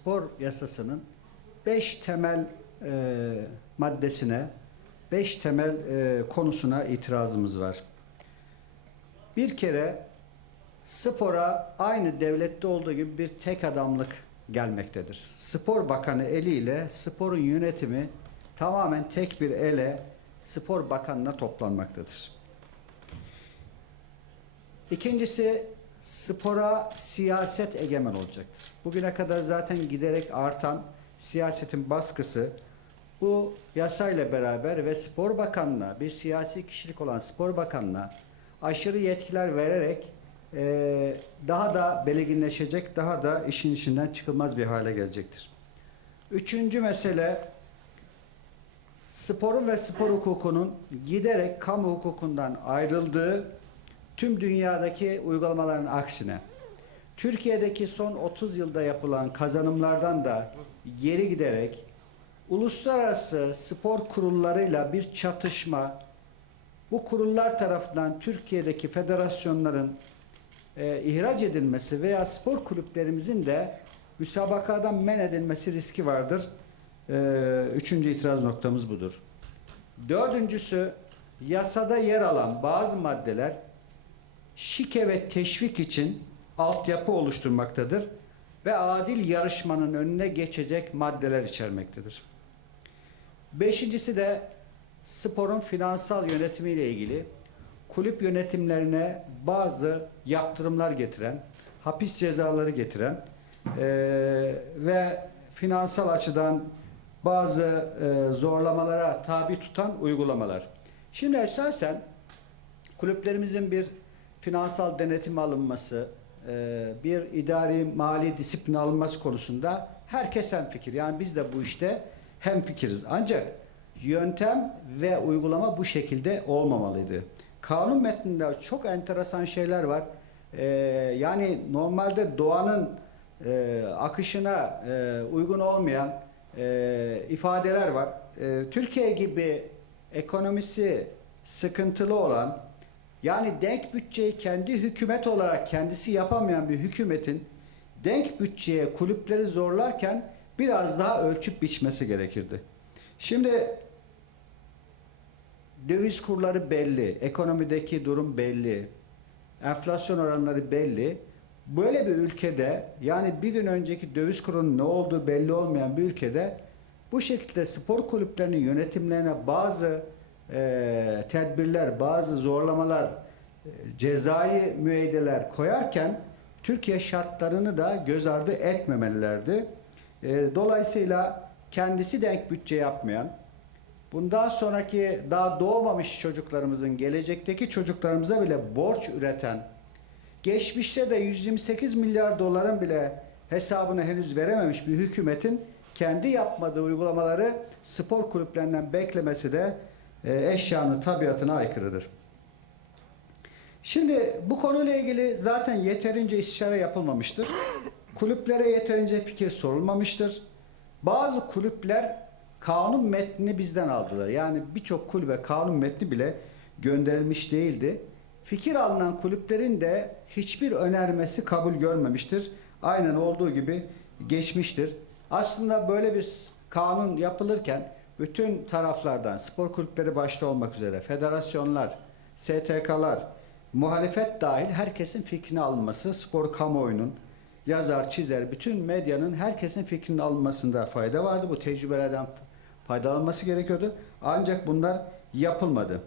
spor yasasının 5 temel e, maddesine, 5 temel e, konusuna itirazımız var. Bir kere spora aynı devlette olduğu gibi bir tek adamlık gelmektedir. Spor Bakanı eliyle sporun yönetimi tamamen tek bir ele spor bakanına toplanmaktadır. İkincisi spora siyaset egemen olacaktır. Bugüne kadar zaten giderek artan siyasetin baskısı bu yasayla beraber ve spor bakanına bir siyasi kişilik olan spor bakanına aşırı yetkiler vererek eee, daha da belirginleşecek, daha da işin içinden çıkılmaz bir hale gelecektir. Üçüncü mesele sporun ve spor hukukunun giderek kamu hukukundan ayrıldığı tüm dünyadaki uygulamaların aksine Türkiye'deki son 30 yılda yapılan kazanımlardan da geri giderek uluslararası spor kurullarıyla bir çatışma bu kurullar tarafından Türkiye'deki federasyonların e, ihraç edilmesi veya spor kulüplerimizin de müsabakadan men edilmesi riski vardır. E, üçüncü itiraz noktamız budur. Dördüncüsü yasada yer alan bazı maddeler şike ve teşvik için altyapı oluşturmaktadır ve adil yarışmanın önüne geçecek maddeler içermektedir. Beşincisi de sporun finansal yönetimiyle ilgili kulüp yönetimlerine bazı yaptırımlar getiren, hapis cezaları getiren eee, ve finansal açıdan bazı eee, zorlamalara tabi tutan uygulamalar. Şimdi esasen kulüplerimizin bir finansal denetim alınması, e, bir idari mali disiplin alınması konusunda herkes hemfikir. Yani biz de bu işte hemfikiriz. Ancak yöntem ve uygulama bu şekilde olmamalıydı. Kanun metninde çok enteresan şeyler var. E, yani normalde doğanın e, akışına uygun olmayan ifadeler var. Türkiye gibi ekonomisi sıkıntılı olan yani denk bütçeyi kendi hükümet olarak kendisi yapamayan bir hükümetin denk bütçeye kulüpleri zorlarken biraz daha ölçüp biçmesi gerekirdi. Şimdi döviz kurları belli, ekonomideki durum belli, enflasyon oranları belli. Böyle bir ülkede yani bir gün önceki döviz kurunun ne olduğu belli olmayan bir ülkede bu şekilde spor kulüplerinin yönetimlerine bazı e, tedbirler, bazı zorlamalar, e, cezai müeydeler koyarken Türkiye şartlarını da göz ardı etmemelilerdi. E, dolayısıyla kendisi denk bütçe yapmayan, bundan sonraki daha doğmamış çocuklarımızın, gelecekteki çocuklarımıza bile borç üreten, geçmişte de 128 milyar doların bile hesabını henüz verememiş bir hükümetin kendi yapmadığı uygulamaları spor kulüplerinden beklemesi de eşyanın tabiatına aykırıdır. Şimdi bu konuyla ilgili zaten yeterince istişare yapılmamıştır. Kulüplere yeterince fikir sorulmamıştır. Bazı kulüpler kanun metnini bizden aldılar. Yani birçok kulübe kanun metni bile gönderilmiş değildi. Fikir alınan kulüplerin de hiçbir önermesi kabul görmemiştir. Aynen olduğu gibi geçmiştir. Aslında böyle bir kanun yapılırken bütün taraflardan, spor kulüpleri başta olmak üzere, federasyonlar, STK'lar, muhalefet dahil herkesin fikrini alınması, spor kamuoyunun, yazar, çizer, bütün medyanın herkesin fikrinin alınmasında fayda vardı. Bu tecrübelerden faydalanması gerekiyordu. Ancak bunlar yapılmadı.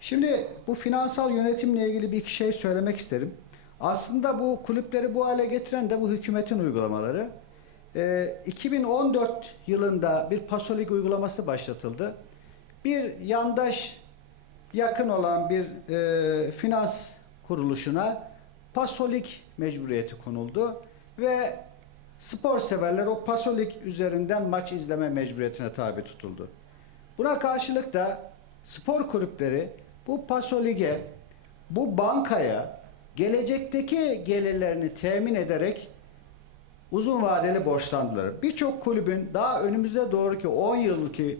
Şimdi bu finansal yönetimle ilgili bir iki şey söylemek isterim. Aslında bu kulüpleri bu hale getiren de bu hükümetin uygulamaları. Ee, 2014 yılında bir pasolik uygulaması başlatıldı. Bir yandaş yakın olan bir e, finans kuruluşuna pasolik mecburiyeti konuldu ve spor severler o pasolik üzerinden maç izleme mecburiyetine tabi tutuldu. Buna karşılık da spor kulüpleri bu pasolige, bu bankaya gelecekteki gelirlerini temin ederek uzun vadeli borçlandılar. Birçok kulübün daha önümüze doğruki 10 yıllık e,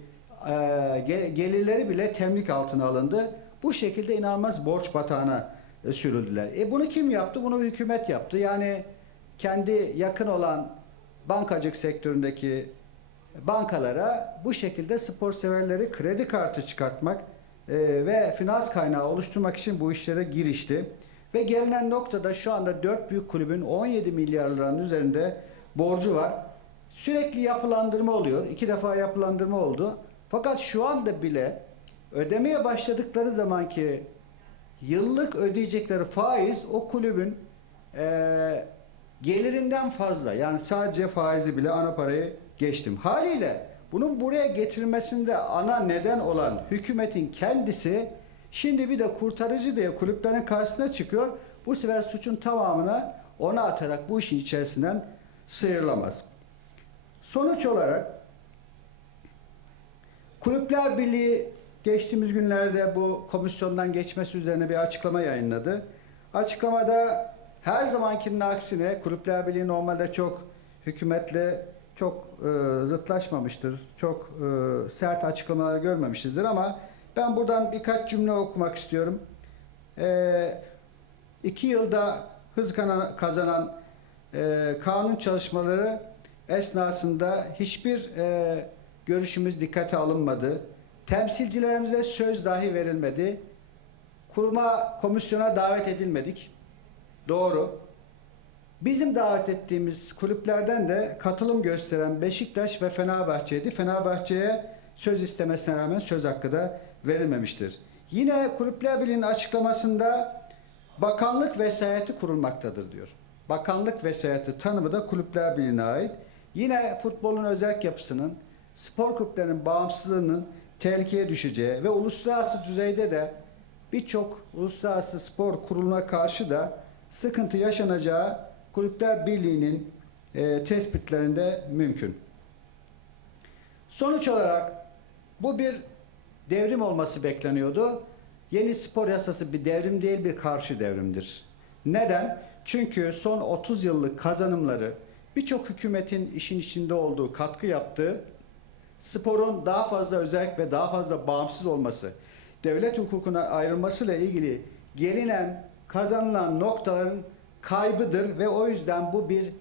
ge- gelirleri bile temlik altına alındı. Bu şekilde inanılmaz borç batağına e, sürüldüler. E bunu kim yaptı? Bunu hükümet yaptı. Yani kendi yakın olan bankacılık sektöründeki bankalara bu şekilde spor severleri kredi kartı çıkartmak e, ve finans kaynağı oluşturmak için bu işlere girişti. Ve gelinen noktada şu anda 4 büyük kulübün 17 milyar liranın üzerinde borcu var. Sürekli yapılandırma oluyor. İki defa yapılandırma oldu. Fakat şu anda bile ödemeye başladıkları zamanki yıllık ödeyecekleri faiz o kulübün eee, gelirinden fazla. Yani sadece faizi bile ana parayı geçtim. Haliyle bunun buraya getirilmesinde ana neden olan hükümetin kendisi şimdi bir de kurtarıcı diye kulüplerin karşısına çıkıyor. Bu sefer suçun tamamına ona atarak bu işin içerisinden sıyrılamaz. Sonuç olarak Kulüpler Birliği geçtiğimiz günlerde bu komisyondan geçmesi üzerine bir açıklama yayınladı. Açıklamada her zamankinin aksine Kulüpler Birliği normalde çok hükümetle çok e, zıtlaşmamıştır. Çok e, sert açıklamalar görmemişizdir ama ben buradan birkaç cümle okumak istiyorum. E, iki yılda hız kazanan e, kanun çalışmaları esnasında hiçbir e, görüşümüz dikkate alınmadı. Temsilcilerimize söz dahi verilmedi. Kurma komisyona davet edilmedik. Doğru. Bizim davet ettiğimiz kulüplerden de katılım gösteren Beşiktaş ve Fenerbahçe'ydi. Fenerbahçe'ye söz istemesine rağmen söz hakkı da verilmemiştir. Yine Kulüpler Birliği'nin açıklamasında bakanlık vesayeti kurulmaktadır diyor. Bakanlık vesayeti tanımı da Kulüpler Birliği'ne ait. Yine futbolun özerk yapısının, spor kulüplerinin bağımsızlığının tehlikeye düşeceği ve uluslararası düzeyde de birçok uluslararası spor kuruluna karşı da sıkıntı yaşanacağı Kulüpler Birliği'nin e, tespitlerinde mümkün. Sonuç olarak bu bir devrim olması bekleniyordu. Yeni spor yasası bir devrim değil bir karşı devrimdir. Neden? Çünkü son 30 yıllık kazanımları birçok hükümetin işin içinde olduğu, katkı yaptığı sporun daha fazla özellik ve daha fazla bağımsız olması, devlet hukukuna ayrılmasıyla ilgili gelinen, kazanılan noktaların kaybıdır ve o yüzden bu bir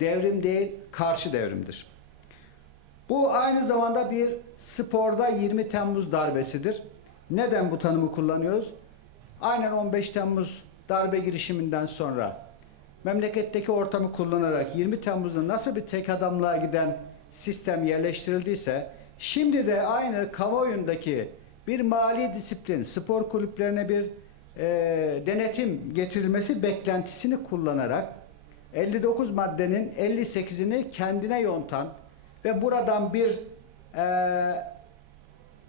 devrim değil, karşı devrimdir. Bu aynı zamanda bir sporda 20 Temmuz darbesidir. Neden bu tanımı kullanıyoruz? Aynen 15 Temmuz darbe girişiminden sonra memleketteki ortamı kullanarak 20 Temmuz'da nasıl bir tek adamlığa giden sistem yerleştirildiyse şimdi de aynı kamuoyundaki bir mali disiplin, spor kulüplerine bir e, denetim getirilmesi beklentisini kullanarak 59 maddenin 58'ini kendine yontan ve buradan bir e,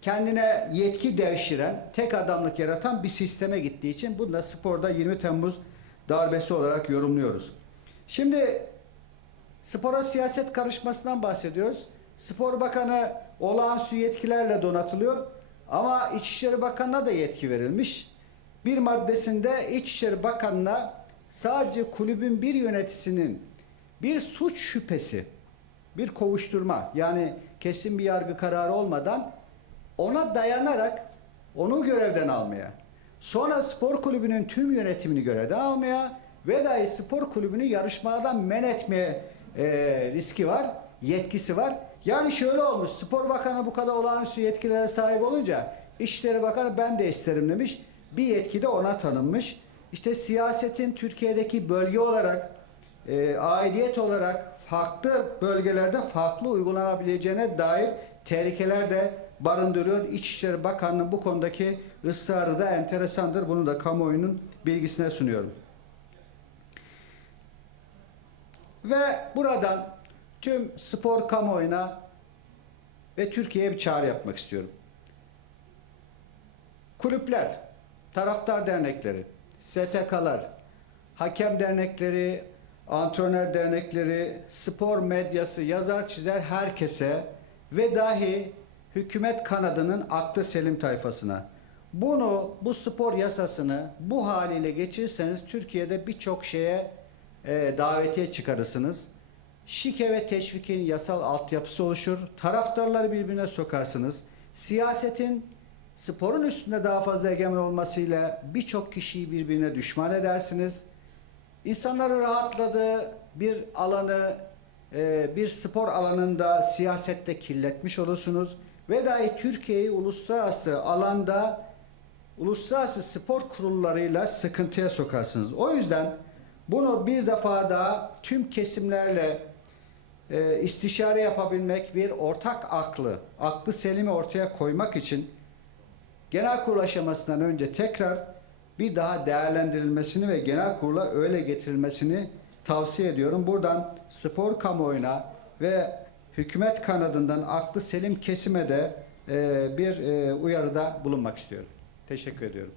kendine yetki devşiren, tek adamlık yaratan bir sisteme gittiği için bunu da sporda 20 Temmuz darbesi olarak yorumluyoruz. Şimdi spora siyaset karışmasından bahsediyoruz. Spor Bakanı olağanüstü yetkilerle donatılıyor ama İçişleri Bakanı'na da yetki verilmiş. Bir maddesinde İçişleri Bakanı'na sadece kulübün bir yöneticisinin bir suç şüphesi, bir kovuşturma yani kesin bir yargı kararı olmadan ona dayanarak onu görevden almaya, sonra spor kulübünün tüm yönetimini görevden almaya ve dahi spor kulübünü yarışmadan men etmeye e, riski var, yetkisi var. Yani şöyle olmuş, spor bakanı bu kadar olağanüstü yetkilere sahip olunca İçişleri Bakanı ben de isterim demiş. Bir yetki de ona tanınmış. İşte siyasetin Türkiye'deki bölge olarak, e, aidiyet olarak farklı bölgelerde farklı uygulanabileceğine dair tehlikeler de barındırıyor. İçişleri Bakanlığı bu konudaki ısrarı da enteresandır. Bunu da kamuoyunun bilgisine sunuyorum. Ve buradan tüm spor kamuoyuna ve Türkiye'ye bir çağrı yapmak istiyorum. Kulüpler, taraftar dernekleri, STK'lar, hakem dernekleri, antrenör dernekleri, spor medyası, yazar çizer herkese ve dahi hükümet kanadının aklı selim tayfasına. Bunu, bu spor yasasını bu haliyle geçirirseniz Türkiye'de birçok şeye e, davetiye çıkarırsınız. Şike ve teşvikin yasal altyapısı oluşur. Taraftarları birbirine sokarsınız. Siyasetin sporun üstünde daha fazla egemen olmasıyla birçok kişiyi birbirine düşman edersiniz. İnsanların rahatladığı bir alanı e, bir spor alanında siyasette kirletmiş olursunuz ve dahi Türkiye'yi uluslararası alanda uluslararası spor kurullarıyla sıkıntıya sokarsınız. O yüzden bunu bir defa daha tüm kesimlerle e, istişare yapabilmek, bir ortak aklı, aklı selimi ortaya koymak için genel kurul aşamasından önce tekrar bir daha değerlendirilmesini ve genel kurula öyle getirilmesini tavsiye ediyorum. Buradan spor kamuoyuna ve hükümet kanadından aklı selim kesime de e, bir e, uyarıda bulunmak istiyorum. Teşekkür ediyorum.